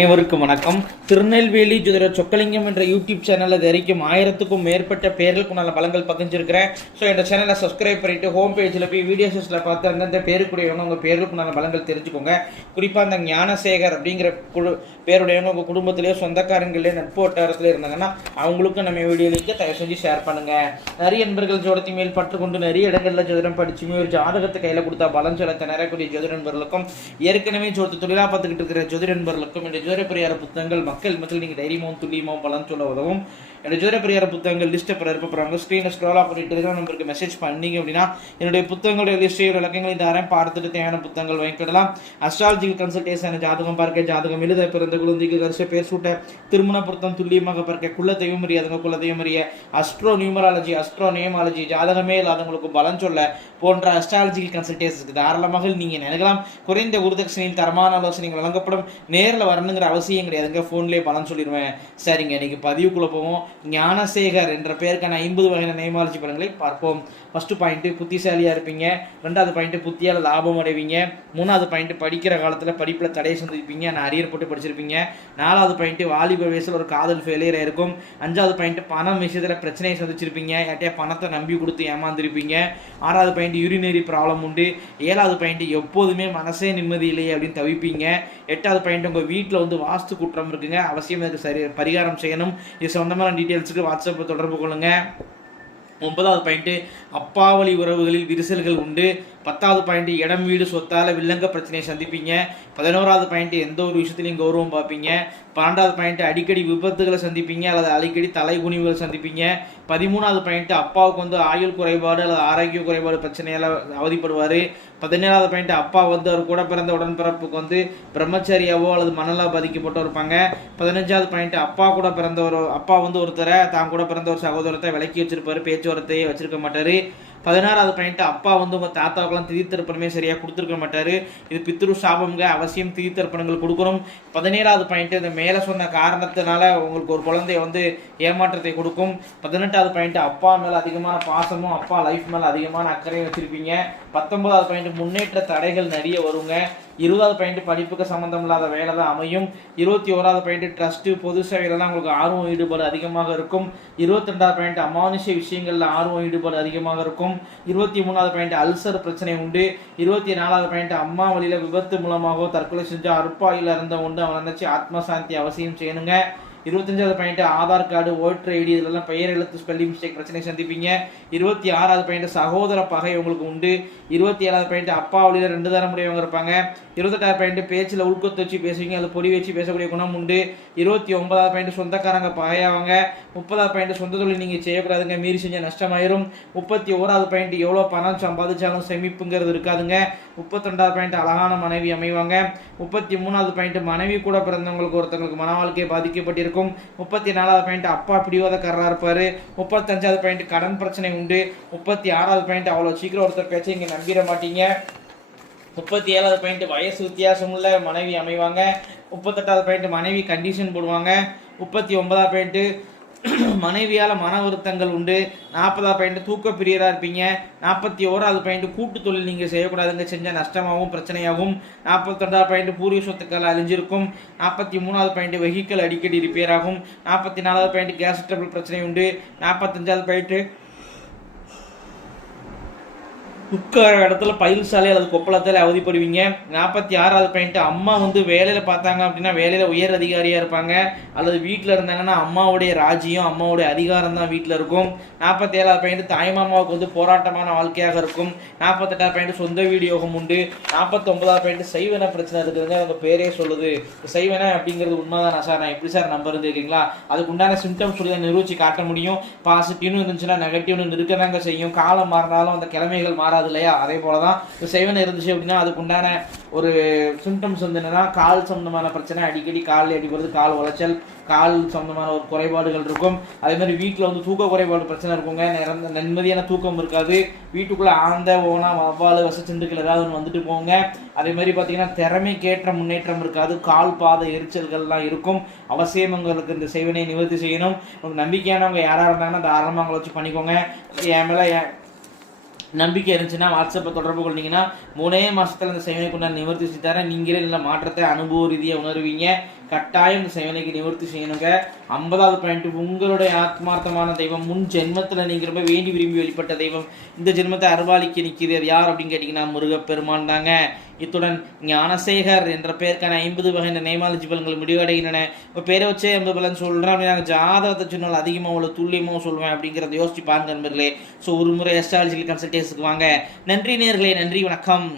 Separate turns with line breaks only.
அனைவருக்கும் வணக்கம். திருநெல்வேலி ஜோதிட சொக்கலிங்கம் என்ற யூடியூப் சேனலில் இது வரைக்கும் ஆயிரத்துக்கும் மேற்பட்ட பேர்களுக்கு நல்ல பலங்கள் பகிர்ந்துருக்கிறேன். ஸோ இந்த சேனலை சப்ஸ்கிரைப் பண்ணிட்டு ஹோம் பேஜில் போய் வீடியோஸில் பார்த்து அந்தந்த பேருக்குடையவங்க உங்கள் பேருக்கு நல்ல பலங்கள் தெரிஞ்சுக்கோங்க. குறிப்பாக அந்த ஞானசேகர் அப்படிங்கிற குழு பேருடையவங்க உங்கள் குடும்பத்திலேயோ சொந்தக்காரங்களே நட்பு வட்டாரத்தில் இருந்தாங்கன்னா அவங்களுக்கும் நம்ம வீடியோ லிங்கை தயவு செஞ்சு ஷேர் பண்ணுங்கள் நிறைய நண்பர்கள் ஜோடத்தை மேல் பற்றுக்கொண்டு நிறைய இடங்களில் ஜோதிடம் படிச்சுமே ஒரு ஜாதகத்தை கையில் கொடுத்தா பலன் சொல்ல நிறையக்கூடிய ஜோதிட நண்பர்களுக்கும் ஏற்கனவே ஜோதி தொழிலாக பார்த்துக்கிட்டு இருக்கிற ஜோதிட நண்பர்களுக்கும் இந்த ஜோதிட புத்தகங்கள் மக்கள் மத்தியில் நீங்கள் தைரியமாகவும் துல்லியமாகவும் பலன் சொல்ல உதவும். என்னோட ஜோதிட பரிகார புத்தகங்கள் லிஸ்ட்டை பிற இருப்பாங்க ஸ்க்ரீனை ஸ்க்ரோல் பண்ணிட்டு டெலிகிராம் நம்பருக்கு மெசேஜ் பண்ணீங்க அப்படின்னா என்னுடைய புத்தகங்களுடைய லிஸ்ட்டை விளக்கங்களை தரேன் பார்த்துட்டு தேவையான புத்தகங்கள் வாங்கிக்கிடலாம். அஸ்ட்ராலஜிக்கல் கன்சல்டேஷன் ஜாதகம் பார்க்க ஜாதகம் எழுத பிறந்த குழந்தைக்கு கரிசை பேர் சூட்ட திருமண பொருத்தம் துல்லியமாக பார்க்க குள்ள அறியாதவங்க குல அறிய அஸ்ட்ரோ நியூமராலஜி அஸ்ட்ரோ நியமாலஜி ஜாதகமே இல்லாதவங்களுக்கு பலன் சொல்ல போன்ற அஸ்ட்ராலஜிக்கல் கன்சல்டேஷனுக்கு தாராளமாக நீங்கள் நினைக்கலாம் குறைந்த குருதட்சணையில் தரமான ஆலோசனைகள் வழங்கப்படும். நேரில் வரணுங்கிற அவசியம் கிடையாதுங்க. ஃபோன்லேயே பலன் சொல்லிடுவேன். சரிங்க இன்னைக்கு பதிவுக்குள்ளே போவோம். ஞானசேகர் என்ற பெயருக்கான ஐம்பது வகையான நியமாலஜி பலன்களை பார்ப்போம். ஃபஸ்ட்டு பாயிண்ட்டு புத்திசாலியாக இருப்பீங்க. ரெண்டாவது பாயிண்ட்டு புத்தியால் லாபம் அடைவீங்க. மூணாவது பாயிண்ட்டு படிக்கிற காலத்தில் படிப்பில் தடையை சந்திப்பீங்க. நான் அரியர் போட்டு படிச்சிருப்பீங்க. நாலாவது பாயிண்ட்டு வாலிப வயசில் ஒரு காதல் ஃபெயிலியர் இருக்கும். அஞ்சாவது பாயிண்ட்டு பணம் விஷயத்தில் பிரச்சனையை சந்திச்சிருப்பீங்க. யார்ட்டையா பணத்தை நம்பி கொடுத்து ஏமாந்துருப்பீங்க. ஆறாவது பாயிண்ட் யூரினரி ப்ராப்ளம் உண்டு. ஏழாவது பாயிண்ட்டு எப்போதுமே மனசே நிம்மதி இல்லையே அப்படின்னு தவிப்பீங்க. எட்டாவது பாயிண்ட் உங்கள் வீட்டில் வந்து வாஸ்து குற்றம் இருக்குங்க. அவசியம் அதுக்கு சரி பரிகாரம் செய்யணும். இது சொந்தமாக டீட்டெயில்ஸுக்கு வாட்ஸ்அப்பை தொடர்பு கொள்ளுங்கள் ஒன்பதாவது பாயிண்ட்டு அப்பாவளி உறவுகளில் விரிசல்கள் உண்டு. பத்தாவது பாயிண்ட்டு இடம் வீடு சொத்தால் வில்லங்க பிரச்சனையை சந்திப்பீங்க. பதினோராவது பாயிண்ட்டு எந்த ஒரு விஷயத்துலையும் கௌரவம் பார்ப்பீங்க. பன்னெண்டாவது பாயிண்ட்டு அடிக்கடி விபத்துகளை சந்திப்பீங்க அல்லது அடிக்கடி தலை குனிவுகளை சந்திப்பீங்க. பதிமூணாவது பாயிண்ட்டு அப்பாவுக்கு வந்து ஆயுள் குறைபாடு அல்லது ஆரோக்கிய குறைபாடு பிரச்சனையால் அவதிப்படுவார். பதினேழாவது பாயிண்ட்டு அப்பா வந்து அவர் கூட பிறந்த உடன்பிறப்புக்கு வந்து பிரம்மச்சரியாவோ அல்லது மணலாக பாதிக்கப்பட்டு இருப்பாங்க. பதினஞ்சாவது பாயிண்ட்டு அப்பா கூட பிறந்த ஒரு அப்பா வந்து ஒருத்தரை தான் கூட பிறந்த ஒரு சகோதரத்தை விலக்கி வச்சிருப்பாரு. பேச்சுவார்த்தையே வச்சிருக்க மாட்டாரு. பதினாறாவது பாயிண்ட் அப்பா வந்து உங்கள் தாத்தாவுக்கெல்லாம் திதி தர்ப்பணமே சரியாக கொடுத்துருக்க மாட்டார். இது பித்ரு சாபம்ங்க அவசியம் திதி தர்ப்பணங்கள் கொடுக்கணும். பதினேழாவது பாயிண்ட் இந்த மேலே சொன்ன காரணத்தினால உங்களுக்கு ஒரு குழந்தைய வந்து ஏமாற்றத்தை கொடுக்கும். பதினெட்டாவது பாயிண்ட் அப்பா மேலே அதிகமான பாசமும் அப்பா லைஃப் மேலே அதிகமான அக்கறையும் வச்சுருப்பீங்க. பத்தொன்பதாவது பாயிண்ட் முன்னேற்ற தடைகள் நிறைய வருங்க. இருபதாவது பாயிண்ட் படிப்புக்கு சம்மந்தம் இல்லாத வேலை தான் அமையும். இருபத்தி ஓராவது பாயிண்ட் ட்ரஸ்ட்டு பொது சேவையிலலாம் உங்களுக்கு ஆர்வம் ஈடுபாடு அதிகமாக இருக்கும். இருபத்தி ரெண்டாவது பாயிண்ட் அமானுஷ விஷயங்களில் ஆர்வம் ஈடுபாடு அதிகமாக இருக்கும். இருபத்தி மூணாவது பாயிண்ட் அல்சர் பிரச்சனை உண்டு. இருபத்தி நாலாவது பாயிண்ட் அம்மா வழியில் விபத்து மூலமாகவோ தற்கொலை செஞ்சு அருப்பாயில் இருந்த உண்டு. அவன் நினச்சி ஆத்மசாந்தி அவசியம் செய்யணுங்க. இருபத்தஞ்சாவது point Aadhaar card voter ID இதெல்லாம் பெயர் எழுத்து ஸ்பெல்லிங் மிஸ்டேக் பிரச்சனை சந்திப்பீங்க. இருபத்தி ஆறாவது பாயிண்ட் சகோதர பகை உங்களுக்கு உண்டு. இருபத்தி ஏழாவது பாயிண்ட் அப்பா வழியில் ரெண்டு தரம் முடியவங்க இருப்பாங்க. இருபத்தெட்டாவது பாயிண்ட் பேச்சில் உள்கொத்து வச்சு பேசுவீங்க. அது பொடி வச்சு பேசக்கூடிய குணம் உண்டு. இருபத்தி ஒன்பதாவது பாயிண்ட் சொந்தக்காரங்க பகையாவாங்க. முப்பதாவது பாயிண்ட் சொந்த தொழில் நீங்கள் செய்யக்கூடாதுங்க. மீறி செஞ்சால் நஷ்டமாயிரும். முப்பத்தி ஓராவது பாயிண்ட் எவ்வளோ பணம் சம்பாதிச்சாலும் சேமிப்புங்கிறது இருக்காதுங்க. முப்பத்தொண்டாவது பாயிண்ட் அழகான மனைவி அமைவாங்க. முப்பத்தி மூணாவது பாயிண்ட் மனைவி கூட பிறந்தவங்களுக்கு ஒருத்தவங்களுக்கு மன வாழ்க்கை பாதிக்கப்பட்டிருக்கும். முப்பத்தி நாலாவது பாயிண்ட் அப்பா பிடிவாதக்காரராக இருப்பார். முப்பத்தஞ்சாவது பாயிண்ட் கடன் பிரச்சனை உண்டு. முப்பத்தி ஆறாவது பாயிண்ட் அவ்வளோ சீக்கிரம் ஒருத்தர் பேச்சை இங்கே நம்பிட மாட்டீங்க. முப்பத்தி ஏழாவது பாயிண்ட் வயசு வித்தியாசம் உள்ள மனைவி அமைவாங்க. முப்பத்தெட்டாவது பாயிண்ட் மனைவி கண்டிஷன் போடுவாங்க. முப்பத்தி ஒன்பதாவது பாயிண்ட்டு மனைவியால் மன வருத்தங்கள் உண்டு. நாற்பதாவது பாயிண்ட் தூக்க பிரியராக இருப்பீங்க. நாற்பத்தி ஓராவது பாயிண்ட் கூட்டு தொழில் நீங்கள் செய்யக்கூடாதுங்க. செஞ்சால் நஷ்டமாகவும் பிரச்சனையாகும். நாற்பத்தொண்டாவது பாயிண்ட் பூர்வீக சொத்துக்கள் அழிஞ்சிருக்கும். நாற்பத்தி மூணாவது பாயிண்ட் வெஹிக்கல் அடிக்கடி ரிப்பேர் ஆகும். நாற்பத்தி நாலாவது பாயிண்ட் கேஸ் ட்ரபிள் பிரச்சனை உண்டு. நாற்பத்தஞ்சாவது பாயிண்ட்டு உட்கார இடத்துல பயில் சாலை அல்லது கொப்பளத்தில் அவதிப்படுவீங்க. நாற்பத்தி ஆறாவது பாயிண்ட் அம்மா வந்து வேலையில் பார்த்தாங்க அப்படின்னா வேலையில் உயர் அதிகாரியாக இருப்பாங்க. அல்லது வீட்டில் இருந்தாங்கன்னா அம்மாவுடைய ராஜ்யம் அம்மாவுடைய அதிகாரம் தான் வீட்டில் இருக்கும். நாற்பத்தி ஏழாவது பாயிண்ட் தாய்மாமாவுக்கு வந்து போராட்டமான வாழ்க்கையாக இருக்கும். நாற்பத்தெட்டாவது பாயிண்ட் சொந்த வீடு யோகம் உண்டு. நாற்பத்தொம்பதாவது பாயிண்ட் சைவன பிரச்சனை இருக்குதுங்க. அவங்க பேரே சொல்லுது. சைவன அப்படிங்கிறது உண்மைதானா சார். நான் எப்படி சார் நம்பர் இருக்கீங்களா அதுக்கு உண்டான சிம்டம்ஸ் சொல்லி தான் நிரூபிச்சு காட்ட முடியும். பாசிட்டிவ்னு இருந்துச்சுன்னா நெகட்டிவ்னு இருக்கதாங்க செய்யும். காலம் மாறினாலும் அந்த கிழமைகள் மாறாது. இல்லையா அதே போல தான் இப்போ செவன் இருந்துச்சு அப்படின்னா அதுக்கு உண்டான ஒரு சிம்டம்ஸ் வந்து என்னன்னா கால் சம்பந்தமான பிரச்சனை அடிக்கடி கால் அடிக்கிறது கால் உளைச்சல் கால் சம்பந்தமான ஒரு குறைபாடுகள் இருக்கும். அதே மாதிரி வீட்டில் வந்து தூக்க குறைபாடு பிரச்சனை இருக்குங்க. நிறந்த நிம்மதியான தூக்கம் இருக்காது. வீட்டுக்குள்ளே ஆந்த ஓனா வவ்வால் வசச்சிந்துக்கள் ஏதாவது ஒன்று வந்துட்டு போங்க. அதே மாதிரி பார்த்தீங்கன்னா திறமைக்கேற்ற முன்னேற்றம் இருக்காது. கால் பாத எரிச்சல்கள்லாம் இருக்கும். அவசியம் உங்களுக்கு இந்த செய்வனை நிவர்த்தி செய்யணும். நம்பிக்கையானவங்க யாராக இருந்தாங்கன்னா தாராளமாக அவங்கள வச்சு பண்ணிக்கோங்க. என் மேலே நம்பிக்கை இருந்துச்சுன்னா வாட்ஸ்அப்பை தொடர்பு கொண்டீங்கன்னா மூணே மாதத்தில் அந்த சேவைக்குண்டான நிவர்த்தி செஞ்சு தரேன். நீங்களே நல்ல மாற்றத்தை அனுபவ ரீதியாக உணர்வீங்க. கட்டாயம் இந்த செவனைக்கு நிவர்த்தி செய்யணுங்க. ஐம்பதாவது பாயிண்ட் உங்களுடைய ஆத்மார்த்தமான தெய்வம் முன் ஜென்மத்தில் நீங்கள் ரொம்ப வேண்டி விரும்பி வெளிப்பட்ட தெய்வம். இந்த ஜென்மத்தை அருவாளிக்கு நிற்கிது அது யார் அப்படின்னு கேட்டிங்கன்னா முருகப்பெருமான் தாங்க. இத்துடன் ஞானசேகர் என்ற பெயருக்கான ஐம்பது வகையான நேமாலஜி பலன்கள் முடிவடைகின்றன. இப்போ பேரை வச்சே ஐம்பது பலன் சொல்கிறேன் அப்படின்னா ஜாதகத்தை சொன்னால் அதிகமாக அவ்வளோ துல்லியமாக சொல்லுவேன் அப்படிங்கிறத யோசிச்சு பாருங்க நண்பர்களே. ஸோ ஒரு முறை எஸ்ட்ராலஜிக்கல் கன்சல்டேஷனுக்கு வாங்க. நன்றி நேர்களே நன்றி வணக்கம்.